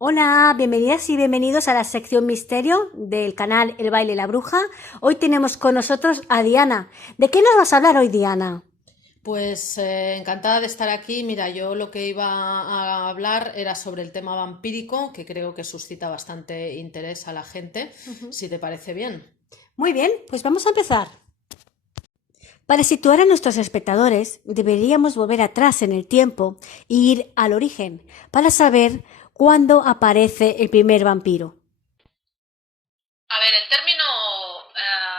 Hola, bienvenidas y bienvenidos a la sección Misterio del canal El Baile y la Bruja. Hoy tenemos con nosotros a Diana. ¿De qué nos vas a hablar hoy, Diana? Pues encantada de estar aquí. Mira, yo lo que iba a hablar era sobre el tema vampírico, que creo que suscita bastante interés a la gente, Ujú. si te parece bien. Muy bien, pues vamos a empezar. Para situar a nuestros espectadores, deberíamos volver atrás en el tiempo e ir al origen para saber cuándo aparece el primer vampiro. A ver, el término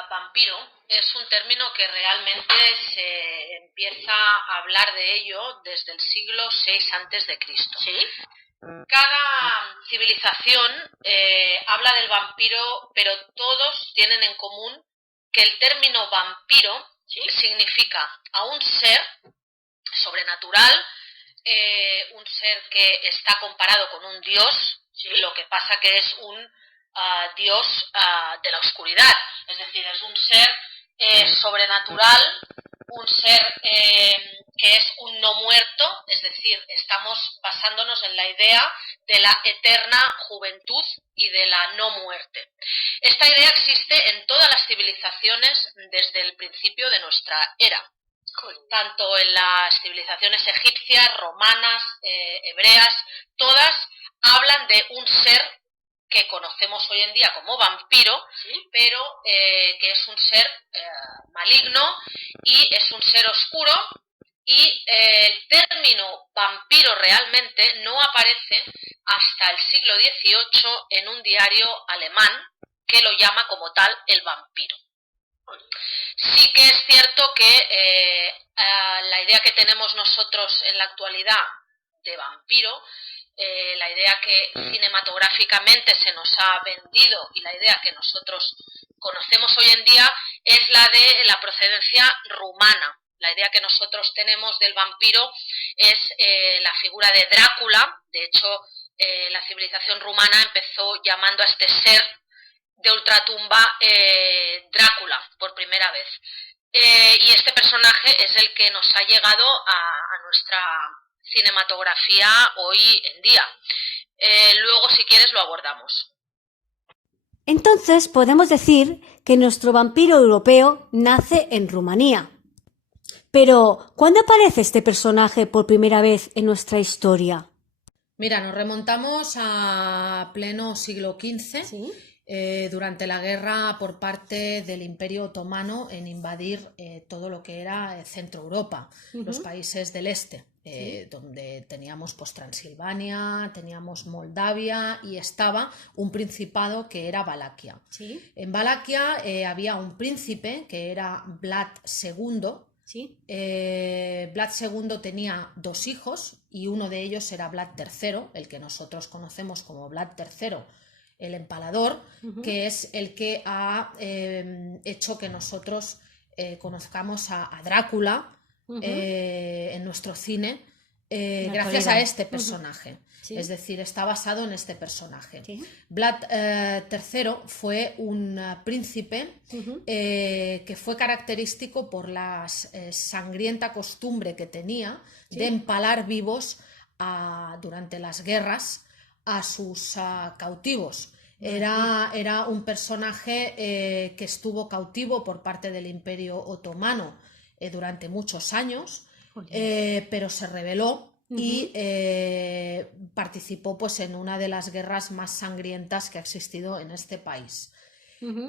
vampiro es un término que realmente se empieza a hablar de ello desde el siglo VI antes de Cristo. ¿Sí? Cada civilización habla del vampiro, pero todos tienen en común que el término vampiro, ¿sí?, significa a un ser sobrenatural, un ser que está comparado con un dios, ¿sí?, lo que pasa que es un dios de la oscuridad, es decir, es un ser sobrenatural, un ser que es un no muerto, es decir, estamos basándonos en la idea de la eterna juventud y de la no muerte. Esta idea existe en todas las civilizaciones desde el principio de nuestra era, tanto en las civilizaciones egipcias, romanas, hebreas, todas hablan de un ser que conocemos hoy en día como vampiro, ¿sí?, pero que es un ser maligno y es un ser oscuro, y el término vampiro realmente no aparece hasta el siglo XVIII en un diario alemán que lo llama como tal el vampiro. Sí que es cierto que la idea que tenemos nosotros en la actualidad de vampiro, la idea que cinematográficamente se nos ha vendido y la idea que nosotros conocemos hoy en día es la de la procedencia rumana. La idea que nosotros tenemos del vampiro es la figura de Drácula. De hecho, la civilización rumana empezó llamando a este ser de ultratumba Drácula por primera vez. Y este personaje es el que nos ha llegado a nuestra cinematografía hoy en día. Luego, si quieres, lo abordamos. Entonces podemos decir que nuestro vampiro europeo nace en Rumanía. Pero, ¿cuándo aparece este personaje por primera vez en nuestra historia? Mira, nos remontamos a pleno siglo XV, Sí. durante la guerra por parte del Imperio Otomano en invadir todo lo que era Centro Europa, los Ujú. países del este, Sí. donde teníamos pues, Transilvania, teníamos Moldavia y estaba un principado que era Valaquia. Sí. En Valaquia había un príncipe que era Vlad II. Sí. Vlad II tenía dos hijos y uno de ellos era Vlad III, el que nosotros conocemos como Vlad III, el empalador, Ujú. que es el que ha hecho que nosotros conozcamos a Drácula Ujú. en nuestro cine, En la gracias a actualidad. este Ujú. personaje. Es Sí. decir, está basado en este personaje. Sí. Vlad III fue un príncipe Ujú. que fue característico por la sangrienta costumbre que tenía de Sí. empalar vivos durante las guerras a sus cautivos. Madre Era un personaje que estuvo cautivo por parte del Imperio Otomano durante muchos años, mía. pero se rebeló y Ujú. participó pues, en una de las guerras más sangrientas que ha existido en este país. Ujú.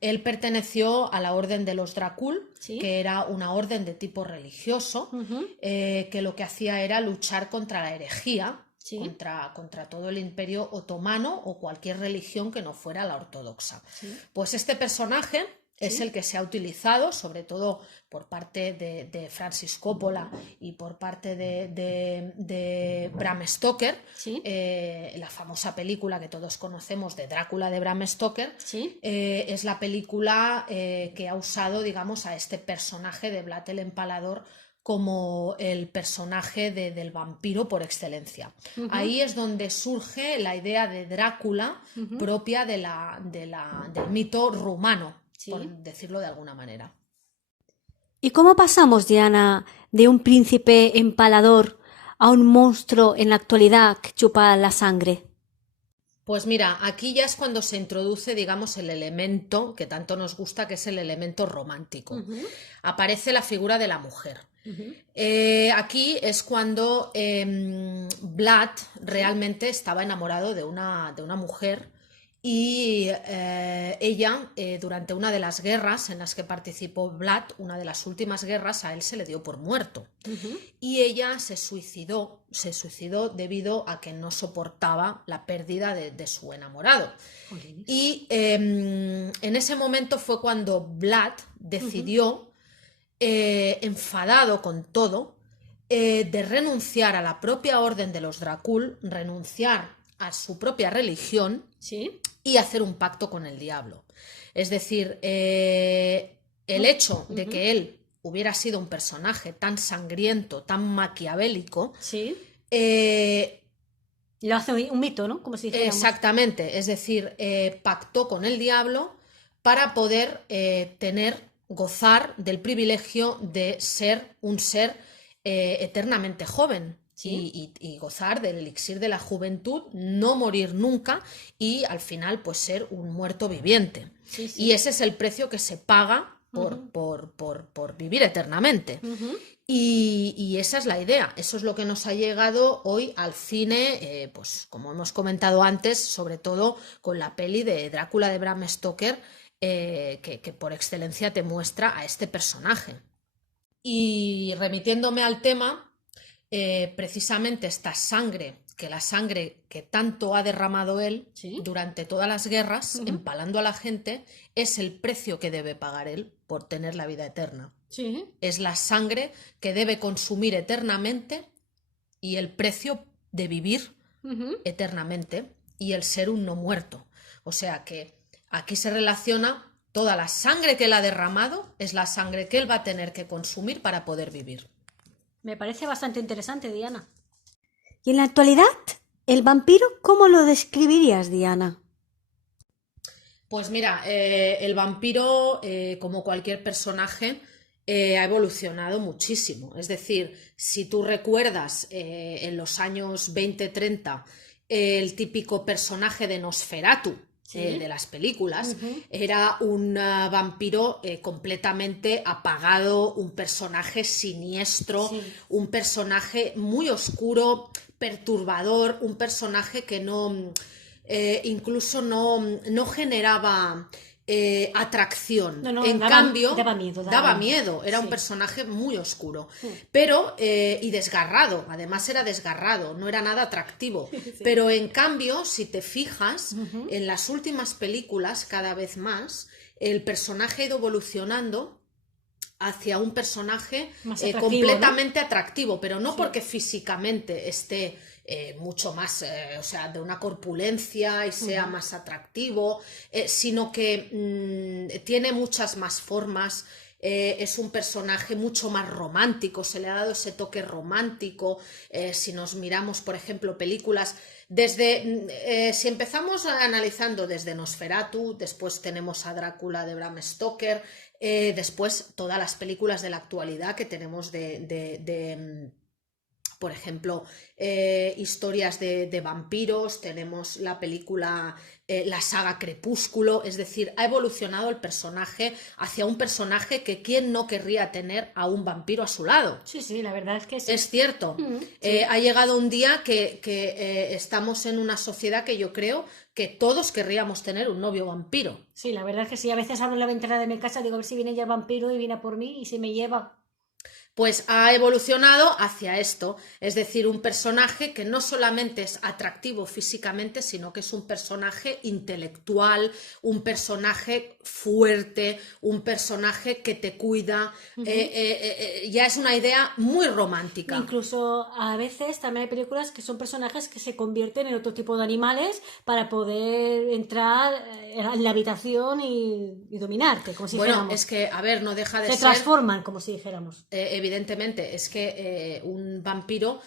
Él perteneció a la Orden de los Dracul, Sí. que era una orden de tipo religioso, Ujú. que lo que hacía era luchar contra la herejía, Sí. contra todo el Imperio Otomano o cualquier religión que no fuera la ortodoxa. Sí. Pues este personaje es el Sí. que se ha utilizado, sobre todo por parte de Francis Coppola y por parte de Bram Stoker, Sí. la famosa película que todos conocemos de Drácula de Bram Stoker, Sí. es la película que ha usado, digamos, a este personaje de Vlad el Empalador como el personaje del vampiro por excelencia. Ujú. Ahí es donde surge la idea de Drácula Ujú. propia del mito rumano, por Sí. decirlo de alguna manera. ¿Y cómo pasamos, Diana, de un príncipe empalador a un monstruo en la actualidad que chupa la sangre? Pues mira, aquí ya es cuando se introduce, digamos, el elemento que tanto nos gusta, que es el elemento romántico. Aparece la figura de la mujer. Aquí es cuando Vlad realmente estaba enamorado de una mujer y ella, durante una de las guerras en las que participó Vlad, una de las últimas guerras, a él se le dio por muerto. Y ella se suicidó debido a que no soportaba la pérdida de su enamorado. Y en ese momento fue cuando Vlad decidió, enfadado con todo, de renunciar a la propia orden de los Dracul, renunciar a su propia religión, ¿Sí? y hacer un pacto con el diablo. Es decir, el hecho de que él hubiera sido un personaje tan sangriento, tan maquiavélico, Sí. eh, Lo hace un mito, ¿no? Como si dijéramos. exactamente, es decir, pactó con el diablo para poder gozar del privilegio de ser un ser eternamente joven. Sí. Y gozar del elixir de la juventud, no morir nunca y al final pues ser un muerto viviente. Sí, sí. Y ese es el precio que se paga por vivir eternamente. Y esa es la idea, eso es lo que nos ha llegado hoy al cine, pues como hemos comentado antes, sobre todo con la peli de Drácula de Bram Stoker, que por excelencia te muestra a este personaje. Y remitiéndome al tema, precisamente esta sangre, la sangre que tanto ha derramado él durante todas las guerras, empalando a la gente, es el precio que debe pagar él por tener la vida eterna. Sí. Es la sangre que debe consumir eternamente y el precio de vivir eternamente y el ser un no muerto. O sea que aquí se relaciona toda la sangre que él ha derramado, es la sangre que él va a tener que consumir para poder vivir. Me parece bastante interesante, Diana. ¿Y en la actualidad, el vampiro cómo lo describirías, Diana? Pues mira, el vampiro, como cualquier personaje, ha evolucionado muchísimo. Es decir, si tú recuerdas en los años 20-30 el típico personaje de Nosferatu, de las películas, era un vampiro completamente apagado, un personaje siniestro, un personaje muy oscuro, perturbador, un personaje que incluso no generaba atracción. En cambio, daba miedo. Era un personaje muy oscuro, pero y desgarrado. Además era desgarrado, no era nada atractivo. Pero en cambio, si te fijas, en las últimas películas, cada vez más, el personaje ha ido evolucionando hacia un personaje completamente atractivo, pero no porque físicamente esté mucho más, o sea, de una corpulencia y sea más atractivo, sino que tiene muchas más formas. Es un personaje mucho más romántico, se le ha dado ese toque romántico. Si nos miramos, por ejemplo, películas si empezamos analizando desde Nosferatu, después tenemos a Drácula de Bram Stoker, después todas las películas de la actualidad que tenemos por ejemplo, historias de vampiros, tenemos la película, la saga Crepúsculo, es decir, ha evolucionado el personaje hacia un personaje que quién no querría tener a un vampiro a su lado. Sí, la verdad es que sí. Es cierto, ha llegado un día que estamos en una sociedad que yo creo que todos querríamos tener un novio vampiro. Sí, la verdad es que sí, a veces abro la ventana de mi casa, digo a ver si viene ya el vampiro y viene a por mí y se me lleva. Pues ha evolucionado hacia esto, es decir, un personaje que no solamente es atractivo físicamente, sino que es un personaje intelectual, un personaje fuerte, un personaje que te cuida, ya es una idea muy romántica. Incluso a veces también hay películas que son personajes que se convierten en otro tipo de animales para poder entrar en la habitación y dominarte, como si dijéramos. Bueno, es que, a ver, no deja de ser... Se transforman, como si dijéramos. Evidentemente, es que un vampiro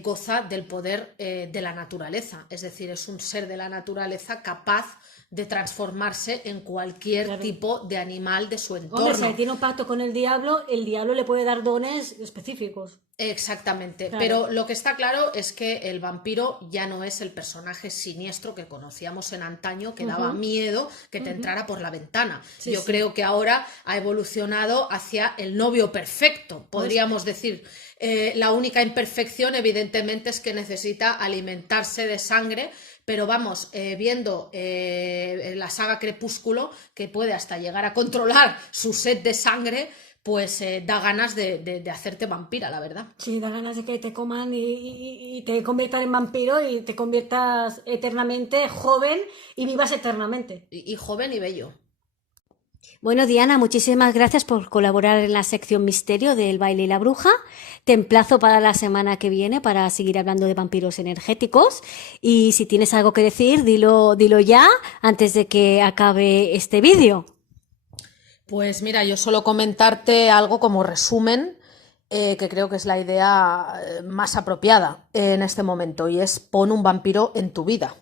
goza del poder de la naturaleza, es decir, es un ser de la naturaleza capaz de transformarse en cualquier tipo de animal de su entorno. Hombre, si tiene un pacto con el diablo le puede dar dones específicos. Exactamente, Claro. pero lo que está claro es que el vampiro ya no es el personaje siniestro que conocíamos en antaño, que daba miedo que te entrara por la ventana. Sí, Yo sí. creo que ahora ha evolucionado hacia el novio perfecto, podríamos decir. La única imperfección, evidentemente, es que necesita alimentarse de sangre, pero vamos, viendo la saga Crepúsculo, que puede hasta llegar a controlar su sed de sangre, pues da ganas de hacerte vampira, la verdad. Sí, da ganas de que te coman y te conviertan en vampiro y te conviertas eternamente joven y vivas eternamente. Y joven y bello. Bueno, Diana, muchísimas gracias por colaborar en la sección Misterio del Baile y la Bruja. Te emplazo para la semana que viene para seguir hablando de vampiros energéticos. Y si tienes algo que decir, dilo ya antes de que acabe este vídeo. Pues mira, yo solo comentarte algo como resumen, que creo que es la idea más apropiada en este momento, y es pon un vampiro en tu vida.